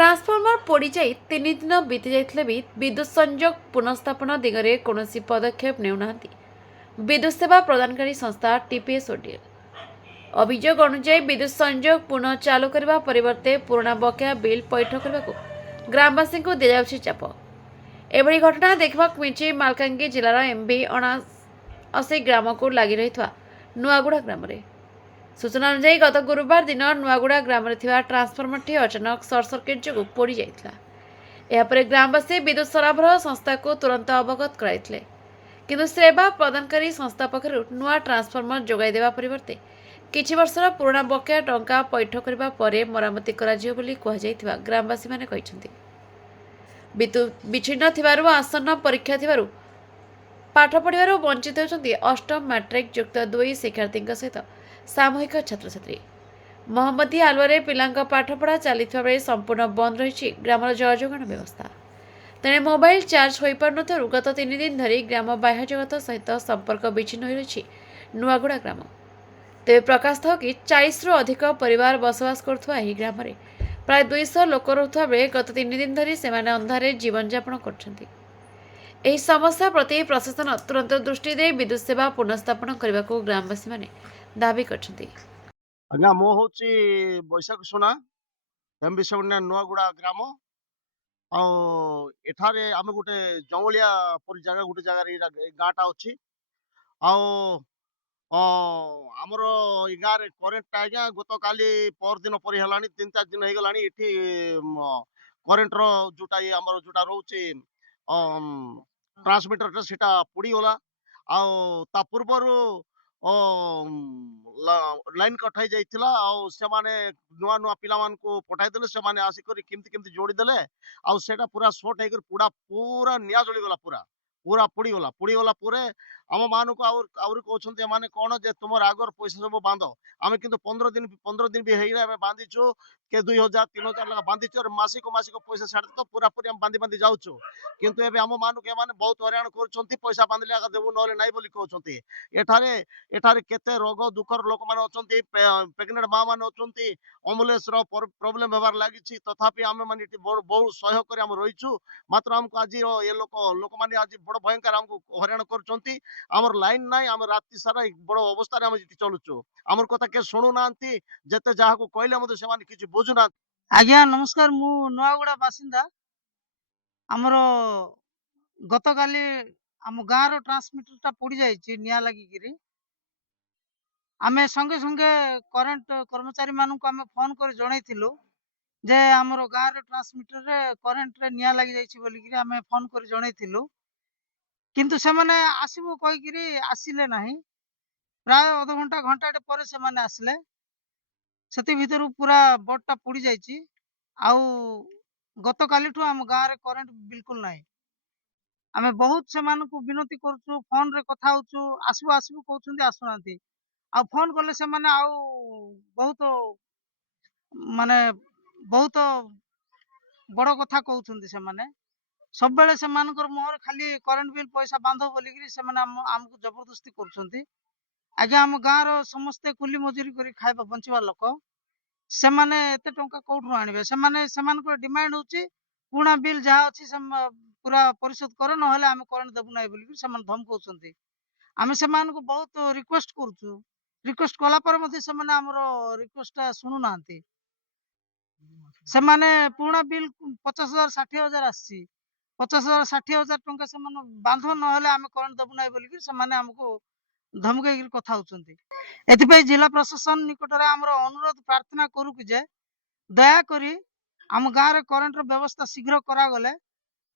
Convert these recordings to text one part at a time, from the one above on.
Transformer पोड़ीजाई 3 दिन बीती जाइथिले भी विद्युत संजोग पुनर्स्थापन दिगरे कौनसी पदक्षेप नेउना विद्युत सेवा प्रदानकारी संस्था टीपीएसओडीएल अभियोग अनुଯାयी विद्युत संजोग पुनः चालू करने परिवर्ते पुराना बकेया बिल पैठ करने को ग्रामवासी को दिया चाप। एभली घटना देखा मिली मालकानगिरी जिलार एमबी 79 ग्राम को लगी रही नुआगुड़ा ग्राम में। सूचना अनुसार गत गुरुवार दिन नुआगुड़ा ग्राम में ट्रांसफॉर्मर टी अचानक सर्ट सर्किट जो पोड़ी जाइथिला। यापर ग्रामवासी विद्युत सरबराह संस्था को तुरंत अवगत कराइथिले, किंतु सेवा प्रदानकारी संस्था पक्षरु नुआ ट्रांसफॉर्मर जोगाई देवा परिवर्ते किछि वर्षर पुराना बकेया टंका पैठ करबा परे मरामती कराजियो बोली कुहाଯାଇଥିବା ग्रामवासी माने कहिसंती। विद्युत विच्छिन्न थिबारु आसन्न परीक्षा थिबारु पाठ पढ़िबारु वंचित होउछंती अष्टम मैट्रिक युक्त 2 शिक्षार्थी सहित सामूहिक छात्र छात्री। महम्मदी आलुआरे पिलांका पाठपढ़ा चलिथिबा बेले संपूर्ण बंद रही ग्रामर जल जोगाण व्यवस्था। तेणे मोबाइल चार्ज हो पार गत 3 दिन धरी ग्राम बाह्य जगत सहित संपर्क विच्छिन्न हो रही नुआगुड़ा ग्राम। तेज प्रकाश था कि 40 रु अधिक परिवार बसवास करुवा एही ग्राम में प्राय 200 लोक रुवा बेले गत 3 दिन धरी से अंधारे जीवन यापन कर समस्या प्रति प्रशासन तुरंत दृष्टि दे विद्युत सेवा पुनर्स्थापन करने को ग्रामवासी माने दाबी करछंती। आज्ञा मो होची बैशाख सुना एमबी 79 नुआगुड़ा ग्राम एठारे आम गोटे जंगलिया परी जगह गोटे जगह गाँटा अच्छी आमर ए गाँव करेन्ट आज्ञा गत काली पर दिन पर 3-4 दिन हो गला करेन्ट जोटा आमर जोटा रोचे ट्रांसमिटर से पोड़गला आ पूर्वर लाइन कट हो जाइथिला से नुआ नुआ पिला को पठाई से आसिक केमती जोड़ीदे आटा पूरा सर्ट होकर पूरा पूरा निआ जलीगला पूरा पूरा पोड़गला आम मान को आहरी कहते हैं कौन जे तुम आगर पैसा सब बांध आम कि 15 दिन भी है बांधीचु के 2000 3000 लगा बांधीचु और मासिक मासिक पैसा छाड़ तो पूरा पूरी बांधी बांधी जाऊँ किंतु एबे आम मान को बहुत हराण कर पैसा बांधले देवु ना ना बोली कहते एठारे एठारे केते रोग दुखर लोक मैंने अच्छे प्रेगनेंट माँ मैंने अच्छे अम्बुलेंस प्रोब्लेम होबार लगी तथापि आम मैंने बहुत सहयोग कर रहीचु मात्र आमको आज ये लोक मैंने आज बड़ भयंकर आमको हराण कर लाइन ना आम राति सारा बड़ अवस्था चलुचु आमर कथा के शुणु ना जिते जहाँ को कहले से किसी बुझुना। आज्ञा नमस्कार मु नुआगुड़ा बासिंदा आमर गत काली आम गाँव ट्रांसमिटर टा पोड़ी जाइए निया लगिकी आमे संगे संगे करेंट कर्मचारी मान को आमे फोन कर जनइथिलु जे आमर गाँव ट्रांसमिटर रे करेंट रे निया लगी जाइछि बोलिकी आमे फोन कर जनइथिलु किंतु से माने आसीबो कहिकिरी आसिले नाही प्राय आधा घंटा घंटाटे पर से माने आसले सेति भितर पूरा बोर्डटा पोड़ी जाइछि आउ गत काली ठू आम गाँव रे करेंट बिल्कुल नाही आमे बहुत से मान को विनती करछु फोन रे कथा होछु आसीबो आसीबो कहउछन्ती आसुनांती आ फोन करले से माने आउ बहुत माने बहुत बड़ कथा कहउछन्ती से माने सब बेले से मानकर मोहर खाली करेंट बिल पैसा बांधो बोलिकी से माने हमको जबरदस्ती करछन्ती। आज्ञा आम गाँव रो समस्ते कुली मजूरी करी खाइबा बंचिबा लोक से माने एते टंका कोठु आनिबे से माने सेमानकर डिमांड होची पुणा बिल जहाँ अच्छी पूरा परिशोध कर ना आम करेंट देबु ना बोलिकी से माने धमकाउछन्ती आमे से मान को बहुत रिक्वेस्ट करछु रिक्वेस्ट कला पर मध्ये से माने हमरो रिक्वेस्ट सुनु नांती से माने पुणा बिल 50,000 60,000 आसी 50,000 60,000 टंका से माने बांधो न आम करेंट देबु ना बोलिकी से माने हमको धमकाई कथा होउछन्ती एथिपई जिला प्रशासन निकट रे हमरो अनुरोध प्रार्थना करू कि जे दया करी आम गाँव रे करेंट रो व्यवस्था शीघ्र करा गले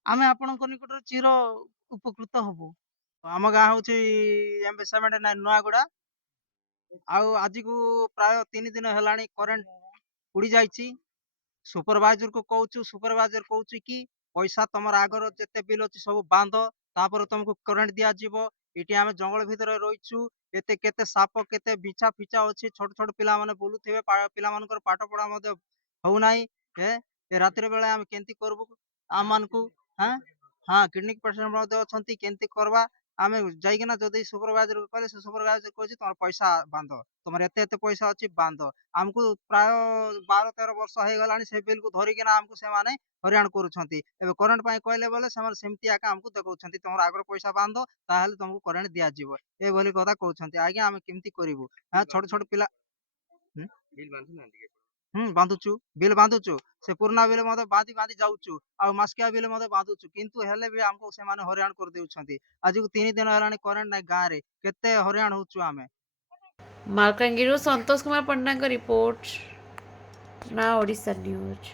आमे आपन को निकट रे चिर उपकृत हबो। आम गाँ हूँ एमबी 79 नुआगुड़ा आज को प्राय 3 दिन है करेंट उड़ी जाइए सुपरवाइजर को कहूँ सुपरवाइजर कहूँ कि पैसा तुम आगर जिते बिल अच्छी सब बांध तापर तुमको करेंट दिज्व ये आम जंगल भितर रहीचु एते केते साप केते बिछा फिचा अच्छी छोट छोट पिला माने बुलुथिबे पिला मानकर पाठ पढ़ा मते हो नाही रात्रि बेला आम केंती करबु आम मान को हाँ हाँ क्लिनिक पेशेंट मते अछंती केंती करबा ଆମେ ଯାଇକିନା ଯଦି ସୁପରଭାଇଜରକୁ କହିଲେ ସେ ସୁପରଭାଇଜର କହୁଛି ତମର ପଇସା ବାନ୍ଧ, ତମର ଏତେ ଏତେ ପଇସା ଅଛି ବାନ୍ଧ। ଆମକୁ ପ୍ରାୟ 12-13 ବର୍ଷ ହେଇଗଲାଣି ସେ ବିଲକୁ ଧରିକିନା ଆମକୁ ସେମାନେ ହଇରାଣ କରୁଛନ୍ତି। ଏବେ କରେଣ୍ଟ ପାଇଁ କହିଲେ ବୋଲେ ସେମାନେ ସେମିତି ଆକା ଆମକୁ ଦେଖଉଛନ୍ତି ତମର ଆଗର ପଇସା ବାନ୍ଧ ତାହେଲେ ତମକୁ କରେଣ୍ଟ ଦିଆଯିବ, ଏଭଳି କଥା କହୁଛନ୍ତି। ଆଜ୍ଞା ଆମେ କେମିତି କରିବୁ? ଛୋଟ ଛୋଟ ପିଲା ହୁଁ? ବାନ୍ଧୁଛୁ, ବିଲ୍ ବାନ୍ଧୁଛୁ, ସେ ପୁରୁଣା ବିଲ୍ ମଧ୍ୟ ବାନ୍ଧି ବାନ୍ଧି ଯାଉଛୁ, ଆଉ ମାସିକିଆ ବିଲ୍ ମଧ୍ୟ ବାନ୍ଧୁଛୁ, କିନ୍ତୁ ହେଲେ ବି ଆମକୁ ସେମାନେ ହଇରାଣ କରିଦେଉଛନ୍ତି। ଆଜିକୁ 3 ଦିନ ହେଲାଣି କରେଣ୍ଟ ନାହିଁ ଗାଁରେ, କେତେ ହଇରାଣ ହଉଛୁ ଆମେ। ମାଲକାନଗିରିରୁ ସନ୍ତୋଷ କୁମାର ପଣ୍ଡାଙ୍କ ରିପୋର୍ଟ, ନା ଓଡ଼ିଶା ନ୍ୟୁଜ୍।